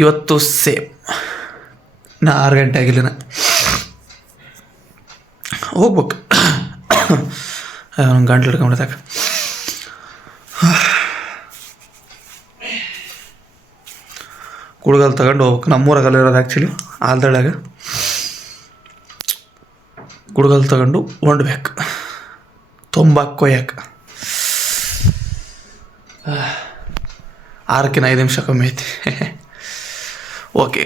ಇವತ್ತು ಸೇಮ್ ನಾ 6 ಗಂಟೆ ಆಗಿಲ್ಲ ಹೋಗ್ಬೇಕು. ಗಂಟ್ಲು ಹಿಡ್ಕೊಂಬಿಡ್ತಾಕ. ಕುಡ್ಗಲ್ ತಗೊಂಡು ಹೋಗ್ಬೇಕು. ನಮ್ಮೂರಾಗಲ್ಲ ಇರೋದು ಆ್ಯಕ್ಚುಲಿ ಆಲ್ದಳ್ಯಾಗ. ಕುಡ್ಗಲ್ ತಗೊಂಡು ಹೊಂಡ್ಬೇಕು ತೊಂಬಾಕು ಕೊಯ್ಯಕ್ಕೆ. 6ಕ್ಕಿಂತ 5 ನಿಮಿಷ ಕಮ್ಮಿ ಐತಿ. ಓಕೆ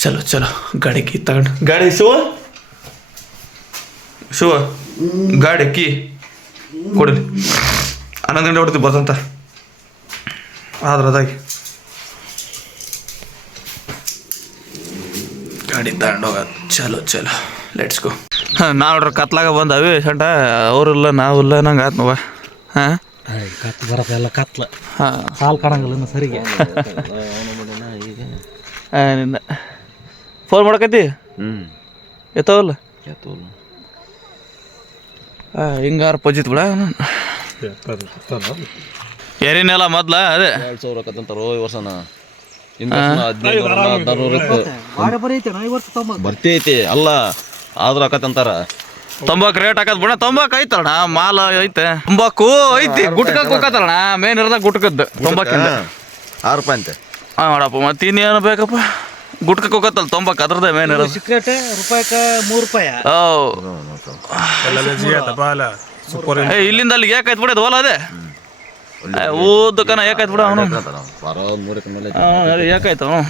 ಚಲೋ ಚಲೋ ಗಾಡಿ ಕೀ ತಗೊಂಡು ಗಾಡಿ ಶಿವ ಗಾಡಿ ಕೀ ಕೊಡಲಿ. 11 ಗಂಟೆ ಹೊಡ್ತೀವಿ ಬರ್ತಂತ ಆದ್ರೆ ಅದಾಗಿ ಗಾಡಿ ತಗೊಂಡೋಗೋದು. ಚಲೋ ಚಲೋ ಲೆಟ್ಸ್ ಗೋ. ಹಾಂ ನೋಡ್ರಿ ಕತ್ಲಾಗ ಬಂದವಿ ಸಂಟ ಅವರಿಲ್ಲ ನಾವಿಲ್ಲ ನಂಗೆ ಆತ್ ನೋವ. ಹಾಂ ಕತ್ ಬರತ್ತೆ ಎಲ್ಲ ಕತ್ಲ. ಹಾಂ ಸಾಲು ಕಾಣಂಗಿಲ್ಲ ಸರಿಗೆ. ನಿನ್ನ ಫೋನ್ ಮಾಡಕತ್ತಿ ಎತ್ತವಲ್ಲ ಹಿಂಗಾರ ಪಜಿತ್ ಬಿಡ ಏರಿನೆಲ್ಲ ಮೊದ್ಲ ಅದೇ 2000 ಕತ್ತಂತಾರೋ ಈ ವರ್ಷನ ಬರ್ತೈತಿ ಅಲ್ಲ ಆದ್ರೂ ಆಕತ್ತಂತಾರ. ತಂಬಾಕು ರೇಟ್ ಹಾಕದ್ ಬಿಡ. ತಂಬಾಕು ಐತಣ್ಣ ಮಾಲ್ ಐತೆ. ತಂಬಾಕು ಐತಿ ಗುಟ್ಕಕ್ಕೆ ಹೋಗತ್ತಲ್ಲಣ್ಣ ಮೇನ್ ಇರೋದಾಗ ಗುಟ್ಕದ್ದು ತಂಬಾಕಿಂದ 6 ರೂಪಾಯಿ ಅಂತೆ. ಹಾಂ ಮಾಡಪ್ಪ ಮತ್ತೆ ಇನ್ನೇನು ಬೇಕಪ್ಪ ಗುಟ್ಕಕ್ಕೆ ಹೋಗತ್ತಲ್ಲ ತಂಬಾಕು ಅದ್ರದ್ದೇ ಮೇನ್ ಇರೋದು. ಸಿಕ್ರೇಟ್ ರೂಪಾಯಿಗೆ 3 ರೂಪಾಯಿ. ಇಲ್ಲಿಂದ ಅಲ್ಲಿಗೆ ಯಾಕಾಯ್ತು ಬಿಡೋದು ಹೊಲ ಅದೇ ಊದಕ್ಕನ ಯಾಕಾಯ್ತು ಬಿಡ ಅವನು ಯಾಕಾಯ್ತು ಅವನು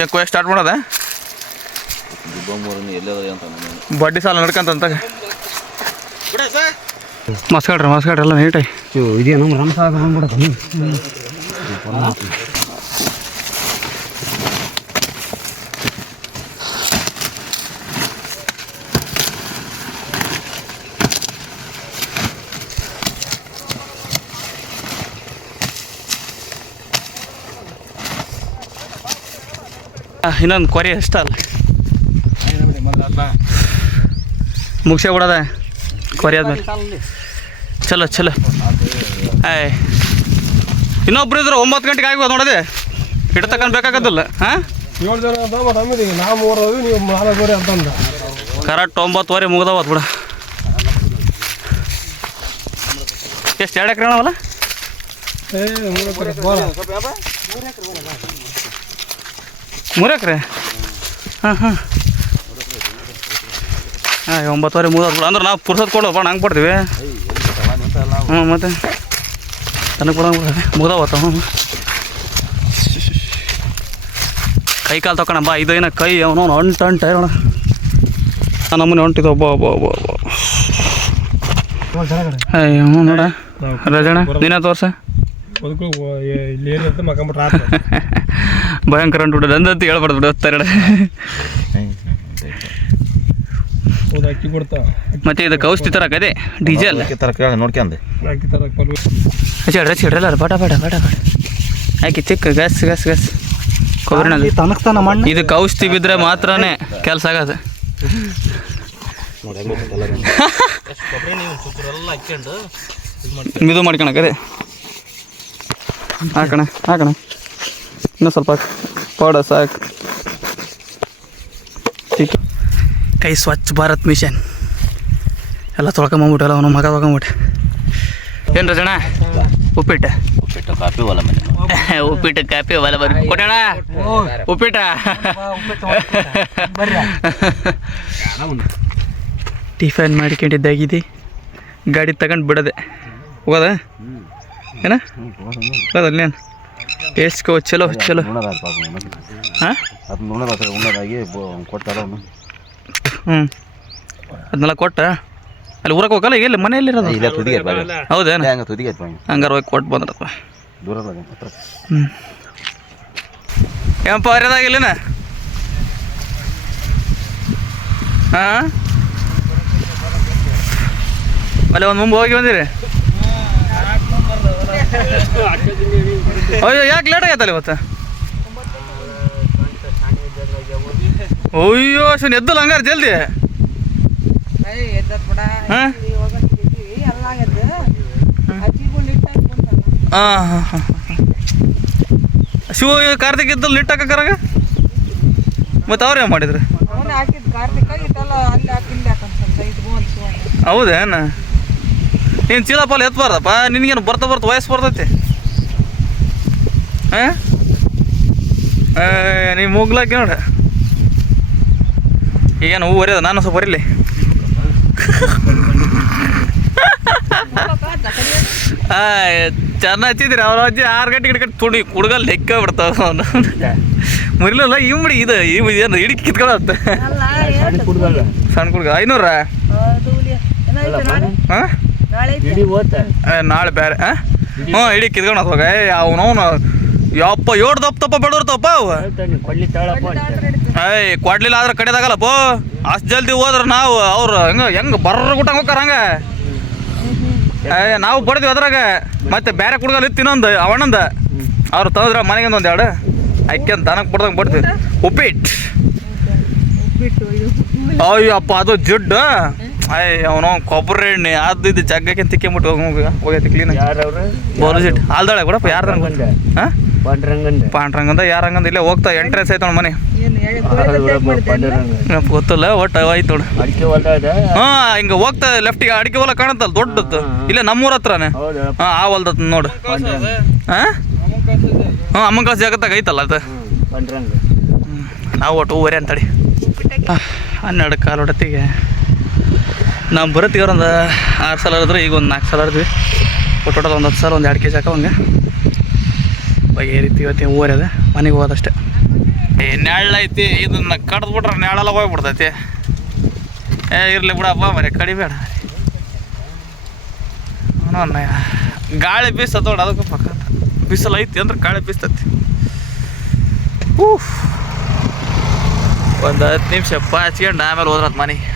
ಯಾಕೆ ಸ್ಟಾರ್ಟ್ ಮಾಡೋದ ಬಡ್ಡಿ ಸಾಲ ನಡ್ಕಂತ ಮಸ್ಕಾಡ್ರಿ ಎಲ್ಲ ನೀಟಾಗಿ ಇದೇ ನಮ್ಮ ರಮಸಾಗ ಬಂದ್ಬಿಡತ್ತೆ. ಇನ್ನೊಂದು ಕೊರಿ ಅಷ್ಟ ಅಲ್ಲ ಮುಗಿಸೇ ಬಿಡೋದ ಕೊರಿ ಆದ್ಮೇಲೆ. ಚಲೋ ಚಲೋ ಇನ್ನೊಬ್ರು ಇದ್ರು 9 ಗಂಟೆಗೆ ಆಗ್ಬೋದು ನೋಡೋದೆ ಇಡ ತಗೊಂಡು ಬೇಕಾಗತ್ತಲ್ಲ. ಹಾಂ ಕರೆಕ್ಟ್ 9:15 ಮುಗ್ದವತ್ತು ಬಿಡ. ಎಷ್ಟು 2 ಎಕರೆ ಅವಲ್ಲ 3 ಎಕರೆ. ಹಾಂ 9:15 ಮುಗ್ದವ್ರು ಬಿಡ. ಅಂದ್ರೆ ನಾವು ಪುರ್ಸತ್ ಕೊಡೋದು ಬಾ ಹಂಗೆ ಕೊಡ್ತೀವಿ. ಮತ್ತೆ ತನಗೆ ಕೊಡೋದು ಮುಗ್ದವತ್ತ. ಕೈ ಕಾಲು ತಗೊಂಡ ಬಾ. ಇದು ಏನೋ ಕೈ ಅವನು ಅಂಟು ಇರೋಣ ನಮ್ಮನೆ ಹೊಂಟಿದ್ದು ಒಬ್ಬ ನೋಡ ರಜಣ ನೀನ ತೋರ್ಸ ಭಯಂಕರ ಅಂಟು ಅಂದಂತ ಹೇಳ್ಬಾರ್ದು ಬಿಡು 2 ಮತ್ತೆ ಇದಕ್ಕೆ ಔಷಧಿ ತರಕದೆ ಡೀಸೆಲ್ ನೋಡ್ಕೊಂಡೆ ಹಚ್ಚಿಡ್ರಲ್ಲ ಬಟ ಹಾಕಿ ಚಿಕ್ಕ ಗಸ್ ಕೊಬ್ಬರಿನಲ್ಲಿ ತನಕ್ತಾನ ಮಣ್ಣು. ಇದಕ್ಕೆ ಔಷಧಿ ಬಿದ್ದರೆ ಮಾತ್ರನೇ ಕೆಲಸ ಆಗೋದು. ಮಿದು ಮಾಡ್ಕೊಳಕದೆ ಹಾಕೋಣ ಇನ್ನೂ ಸ್ವಲ್ಪ ಪೌಡರ್ ಸಾಕು. ಕೈ ಸ್ವಚ್ಛ ಭಾರತ್ ಮಿಷನ್ ಎಲ್ಲ ತೊಳ್ಕೊಂಬಂದ್ಬಿಟ್ಟಲ್ಲ ಅವನು ಮಗ ತೊಗೊಂಬಿಟ್ಟೆ. ಏನು ರಜಣ ಉಪ್ಪಿಟ್ಟು ಕಾಫಿ ಹೊಲ ಮನೆ ಉಪ್ಪಿಟ್ಟು ಕಾಪಿ ಹೊಲ ಬರ್ರಿ ಕೊಟ್ಟಣ ಉಪ್ಪಿಟ್ಟ ಟಿಫನ್ ಮಾಡ್ಕೊಂಡಿದ್ದಾಗಿದೆ. ಗಾಡಿ ತಗೊಂಡು ಬಿಡೋದೆ ಹೋಗೋದ ಏನ ಹೋದಲ್ಲೇನು ಎಷ್ಟು ಚಲೋ ಹಾಂ ಅದನ್ನೆಲ್ಲ ಕೊಟ್ಟ ಅಲ್ಲಿ ಊರಕ್ಕೆ ಹೋಗಲ್ಲ ಈಗ ಮನೆಯಲ್ಲಿರೋದು ಹೌದೇನು ಹಂಗಾರ ಹೋಗಿ ಕೊಟ್ಟು ಬಂದ್ರಪ್ಪ. ಏನಪ್ಪ ಅರ್ಯದಾಗಿಲ್ಲನ ಹಾಂ ಅಲ್ಲೇ ಒಂದು ಮುಂಬೈ ಹೋಗಿ ಬಂದಿರಿ. ಅಯ್ಯೋ ಯಾಕೆ ಲೇಟ್ ಆಗೈತಲ್ಲ ಇವತ್ತು? ಅಯ್ಯೋ ಸುನ್ ಎದ್ದಲ್ಲ ಹಂಗಾರೆ ಜಲ್ದಿ. ಹಾಂ ಹಾಂ ಹಾಂ ಹಾಂ ಶಿವ ಕಾರ್ತಿಕ್ ಇದ್ದಲ್ಲಿ ಲಿಟ್ ಹಾಕಕ್ಕಾರಾಗ ಮತ್ತು ಅವ್ರು ಏನು ಮಾಡಿದ್ರು ಹೌದೇನ ನೀನು ಚೀಲ ಪಾಲ ಎತ್ಬಾರ್ದಪ್ಪ ನಿನಗೇನು ಬರ್ತಾ ವಯಸ್ಸು ಬರ್ತೈತಿ ಹಾಂ ನೀವು ಮುಗ್ಲಾಕಿ ನೋಡ ಈಗೇನು ಹೂ ಬರೆಯೋದು ನಾನು ಸ್ವಲ್ಪ ಬರೀಲಿ ಚೆನ್ನಾಗಿ ಹಚ್ಚಿದ್ರಿ ಅವ್ರ ಅಜ್ಜಿ 6 ಗಂಟೆ ಗಿಡಕ್ಕೆ ತುಡಿ ಕುಡ್ಗಲ್ ಲೆಕ್ಕ ಬಿಡ್ತಾವ ಅವನು ಮುರಿಲಲ್ಲ ಇಮ್ಬಿಡಿ ಇದು ಏನು ಹಿಡಿಕಿ ಕಿತ್ಕೊಳತ್ತೆ ಸಣ್ಣ ಕುಡ್ಗ 500 ಹಾಂ ನಾಳೆ ಬೇರೆ ಹ್ಞೂ ಹಿಡಿ ಕಿತ್ಕೊಂಡು ಹೋಗ ಅವನವನು ಯಪ್ಪ 7 ದಪ್ಪ ಬೆಳೋರ್ತವಪ್ಪ ಅವು ಕೊಡ್ಲಿಲ್ಲ ಆದ್ರೆ ಕಡೆದಾಗಲ್ಲಪ್ಪ ಅಷ್ಟು ಜಲ್ದಿ ಹೋದ್ರೆ ನಾವು ಅವ್ರು ಹೆಂಗೆ ಬರ್ರ ಗುಟ್ಟಂಗೆ ಹೋಗ್ತಾರ ಹಂಗೆ ನಾವು ಬಡ್ತೀವಿ ಅದ್ರಾಗ ಮತ್ತೆ ಬೇರೆ ಕುಡ್ಗಲ್ ಇತ್ತು ಇನ್ನೊಂದು ಅವಣ್ಣಂದ ಅವ್ರು ತಂದ್ರೆ ಮನೆಗೆ ಒಂದು 2 ಅಕ್ಕಂತ ತನಕ ಬಿಡ್ದಂಗೆ ಬಡ್ತೀವಿ ಉಪ್ಪಿಟ್ಟು ಅಯ್ಯಪ್ಪ ಅದು ಜಿಡ್ಡು ಅವನು ಕೊಬ್ಬರಿ ಎಣ್ಣೆ ಅದು ಇದು ಜಗ್ಗಕ್ಕೆ ತಿಕ್ಕೊಂಬಿಟ್ಟು ಹೋಗೈತಿ ಕ್ಲೀನ್ ಬೋಲಜಿಟ್ ಹಾಲ್ದಾಳೆ ಕೊಡಪ್ಪ ಯಾರ್ದ ಹಾಂ ಪಾಂಡ್ರಂಗಂದ ಯಾರಂಗಂದ ಇಲ್ಲೇ ಹೋಗ್ತಾ ಎಂಟ್ರೆನ್ಸ್ ಐತೆ ನೋಡಿ ಮನೆ ಗೊತ್ತಲ್ಲ ಒಟ್ಟು ಆಯ್ತು ನೋಡು ಹಾಂ ಹಿಂಗೆ ಹೋಗ್ತಾ ಲೆಫ್ಟಿಗೆ ಅಡಿಕೆ ಹೊಲ ಕಾಣತ್ತಲ್ಲ ದೊಡ್ಡದು ಇಲ್ಲೇ ನಮ್ಮೂರ ಹತ್ರನೇ ಹಾಂ ಆ ಹೊಲ್ದತ್ ನೋಡು ಹಾಂ ಹಾಂ ಅಮ್ಮನ ಕಾಸು ಜಾಗತ್ತಾಗ ಐತಲ್ಲ ಅದು ನಾವು ಒಟ್ಟು ಊರೇ ಅಂತಡಿ 12 ಕಾಲು ಹೊಡತಿಗೆ ನಾವು ಬರತ್ತೀವ್ರ ಒಂದು 6 ಸಲ ಇರಿದ್ರೆ ಈಗ ಒಂದು 4 ಸಲ ಇರ್ತೀವಿ ಟೋಟಲ್ ಒಂದು 10 ಸಲ ಒಂದು 2 ಕೆಜಿ ಹಾಕೋಂಗೆ ಬಗೆಹರಿತೀವಿ ಇವತ್ತು ಊರದ ಮನೆಗೆ ಹೋದಷ್ಟೆ ನೆಳ್ಳೈತಿ ಇದನ್ನು ಕಡ್ದ್ಬಿಟ್ರೆ ನೆಳೆಲ್ಲ ಹೋಗ್ಬಿಡ್ತೈತಿ ಇರಲಿ ಬಿಡಪ್ಪ ಮರೆ ಕಡಿಬೇಡ ಗಾಳಿ ಬೀಸ್ತದ ನೋಡಿ ಅದಕ್ಕೂ ಪಕ್ಕ ಬಿಸಿಲು ಐತಿ ಅಂದ್ರೆ ಗಾಳಿ ಬೀಸ್ತತಿ ಒಂದು 10 ನಿಮಿಷ ಹಚ್ಕೊಂಡು ಆಮೇಲೆ ಹೋದ್ರತ್ ಮನೆಗೆ